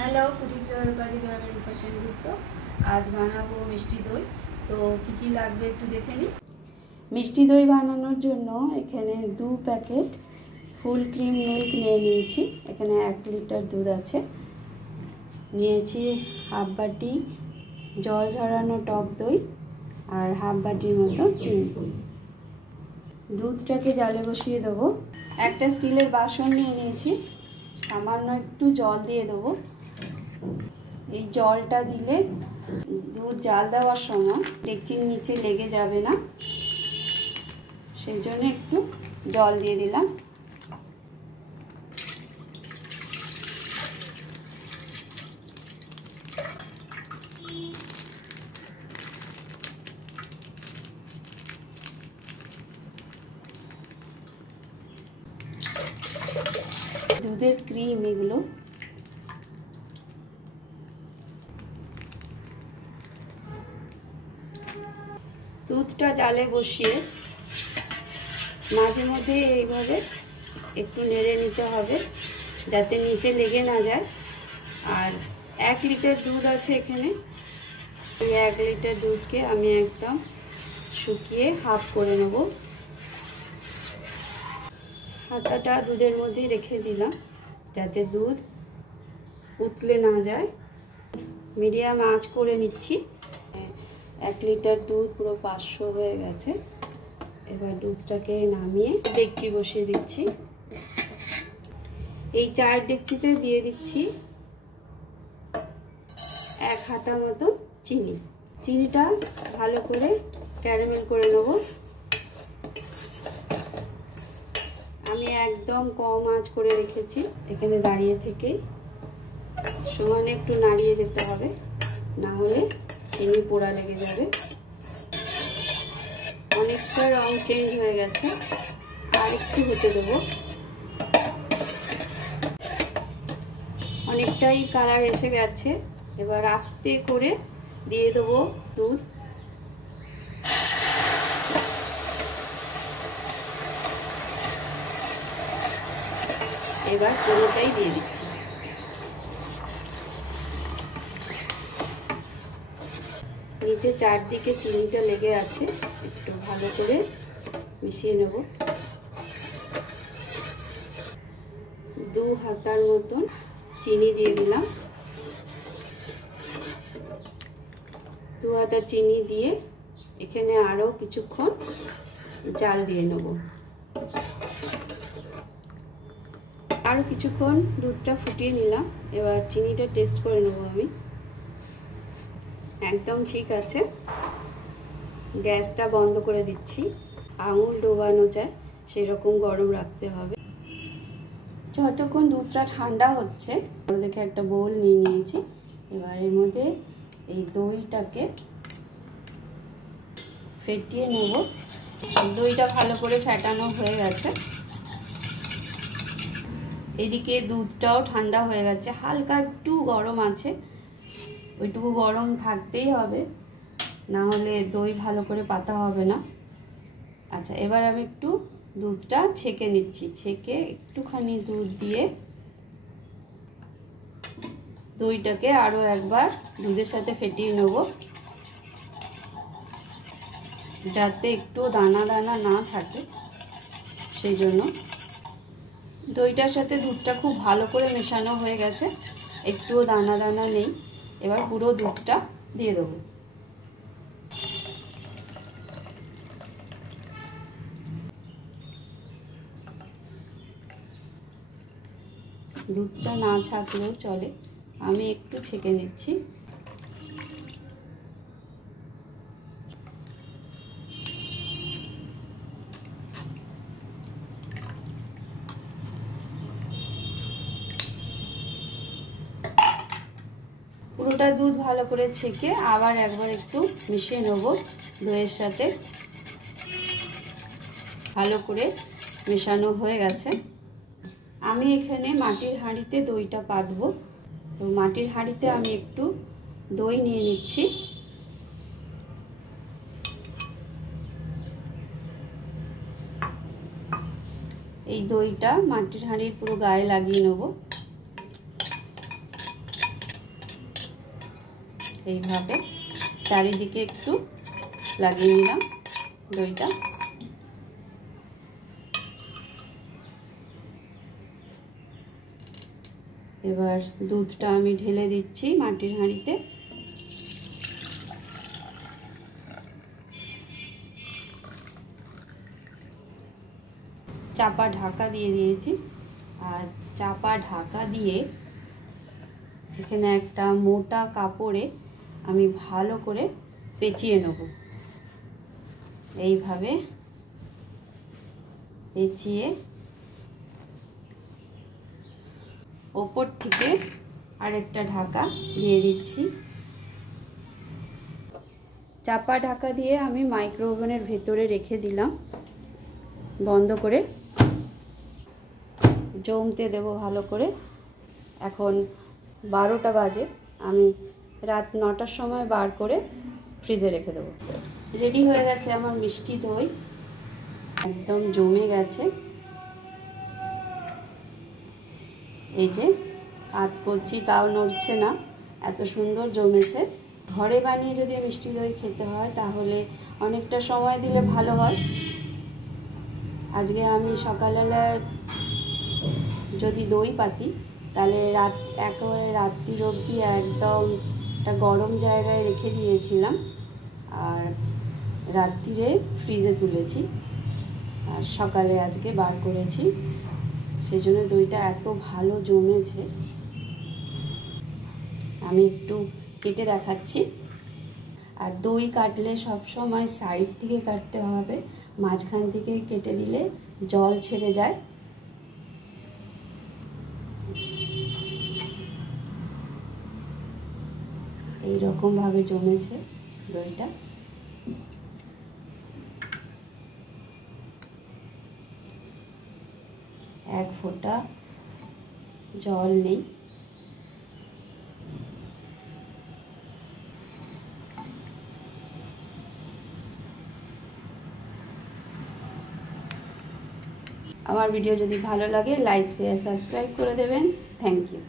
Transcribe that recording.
Hello foodie প্রিয়রকারি গ্রামের সেনগুপ্ত। আজ বানাবো মিষ্টি দই। তো কি লাগবে একটু দেখে নিই। মিষ্টি দই বানানোর জন্য এখানে 2 প্যাকেট ফুল ক্রিম মিল্ক নিয়ে নিয়েছি। এখানে 1 লিটার দুধ আছে। নিয়েছি হাফ বাটি জল ঝরানো টক দই আর হাফ বাটির মতো চিনি। দুধটাকে জালে বসিয়ে দেবো। একটা স্টিলের বাসন নিয়ে নিয়েছি, সামান্য একটু জল দিয়ে দেবো। এই জলটা দিলে দুধ জাল দেওয়ার সময় ডেকচির নিচে লেগে যাবে না, সেই জন্য একটু জল দিয়ে দিলাম। দুধের ক্রিম এগুলো। দুধটা জালে বসিয়ে মাঝে মধ্যে এইভাবে একটু নেড়ে নিতে হবে যাতে নিচে লেগে না যায়। আর 1 লিটার দুধ আছে এখানে। এই 1 লিটার দুধকে আমি একদম শুকিয়ে হাফ করে নেব। হাতাটা দুধের মধ্যে রেখে দিলাম যাতে দুধ উতলে না যায়। মিডিয়াম আঁচ করে নিচ্ছি। 1 লিটার দুধ পুরো 500 হয়ে গেছে। এবার দুধটাকে নামিয়ে ডেকচি বসিয়ে দিচ্ছি। এই 4 ডেকচিতে দিয়ে দিচ্ছি 1 হাতা মতো চিনি। চিনিটা ভালো করে ক্যারামেল করে নেব। আমি একদম কম আঁচ করে রেখেছি। এখানে দাঁড়িয়ে থেকেই সমানে একটু নাড়িয়ে যেতে হবে, না হলে চিনি পোড়া লেগে যাবে। অনেকটা রং চেঞ্জ হয়ে গেছে, আর একটু হতে দেবো। অনেকটাই কালার এসে গেছে। এবার আস্তে করে দিয়ে দেবো দুধ। এবার পুরোটাই দিয়ে দিচ্ছি। নিচে চারদিকে চিনিটা লেগে আছে, একটু ভালো করে মিশিয়ে নেব। 2 হাতার মতন চিনি দিয়ে দিলাম। 2 হাতা চিনি দিয়ে এখানে আরও কিছুক্ষণ জাল দিয়ে নেব। আরও কিছুক্ষণ দুধটা ফুটিয়ে নিলাম। এবার চিনিটা টেস্ট করে নেব আমি। একদম ঠিক আছে। গ্যাসটা বন্ধ করে দিচ্ছি। আঙুল ডোবানো যায় সেরকম গরম রাখতে হবে। যতক্ষণ দুধটা ঠান্ডা হচ্ছে, দেখে একটা বোল নিয়ে নিয়েছি। এবার এর মধ্যে এই দইটাকে ফেটিয়ে নেব। দইটা ভালো করে ফেটানো হয়ে গেছে। এদিকে দুধটাও ঠান্ডা হয়ে গেছে, হালকা একটু গরম আছে। ওইটুকু গরম থাকতেই হবে, না হলে দই ভালো করে পাতা হবে না। আচ্ছা, এবার আমি একটু দুধটা ছেঁকে নিচ্ছি। ছেঁকে একটুখানি দুধ দিয়ে দইটাকে আরও একবার দুধের সাথে ফেটিয়ে নেব, যাতে একটু দানা দানা না থাকে সেই জন্য। দইটার সাথে দুধটা খুব ভালো করে মেশানো হয়ে গেছে, একটুও দানা দানা নেই। এবার পুরো দুধটা দিয়ে দেবো। দুধটা না ছাকলেও চলে, আমি একটু ছেঁকে নিচ্ছি। পুরোটা দুধ ভালো করে ছেঁকে আবার একবার একটু মিশিয়ে নেব দইয়ের সাথে। ভালো করে মেশানো হয়ে গেছে। আমি এখানে মাটির হাঁড়িতে দইটা পাতবো। তো মাটির হাঁড়িতে আমি একটু দই নিয়ে নিচ্ছি। এই দইটা মাটির হাঁড়ির পুরো গায়ে লাগিয়ে নেব। এইভাবে চারিদিকে একটু লাগিয়ে নিলাম দইটা। এবার দুধটা আমি ঢেলে দিচ্ছি মাটির হাঁড়িতে। চাপা ঢাকা দিয়ে দিয়েছি, আর চাপা ঢাকা দিয়ে এখানে একটা মোটা কাপড়ে আমি ভালো করে পেঁচিয়ে নেব। এইভাবে পেঁচিয়ে ওপর থেকে আরেকটা ঢাকা দিয়ে দিচ্ছি। চাপা ঢাকা দিয়ে আমি মাইক্রো ওভেনের ভেতরে রেখে দিলাম বন্ধ করে, জমতে দেব ভালো করে। এখন 12টা বাজে, আমি রাত 9টার সময় বার করে ফ্রিজে রেখে দেবো। রেডি হয়ে গেছে আমার মিষ্টি দই, একদম জমে গেছে। এই যে হাত করছি তাও নড়ছে না, এত সুন্দর জমেছে। ঘরে বানিয়ে যদি মিষ্টি দই খেতে হয় তাহলে অনেকটা সময় দিলে ভালো হয়। আজকে আমি সকালবেলায় যদি দই পাতি তাহলে একেবারে রাত্রির অবধি একদম একটা গরম জায়গায় রেখে দিয়েছিলাম, আর রাত্রিরে ফ্রিজে তুলেছি, আর সকালে আজকে বার করেছি। সেই জন্য দইটা এত ভালো জমেছে। আমি একটু কেটে দেখাচ্ছি। আর দই কাটলে সব সময় সাইড থেকে কাটতে হবে, মাঝখান থেকে কেটে দিলে জল ছেড়ে যায়। এই রকম ভাবে জমেছে দইটা। এক ফোঁটা জল নেই। আমার ভিডিও যদি ভালো লাগে লাইক শেয়ার সাবস্ক্রাইব করে দেবেন। Thank you.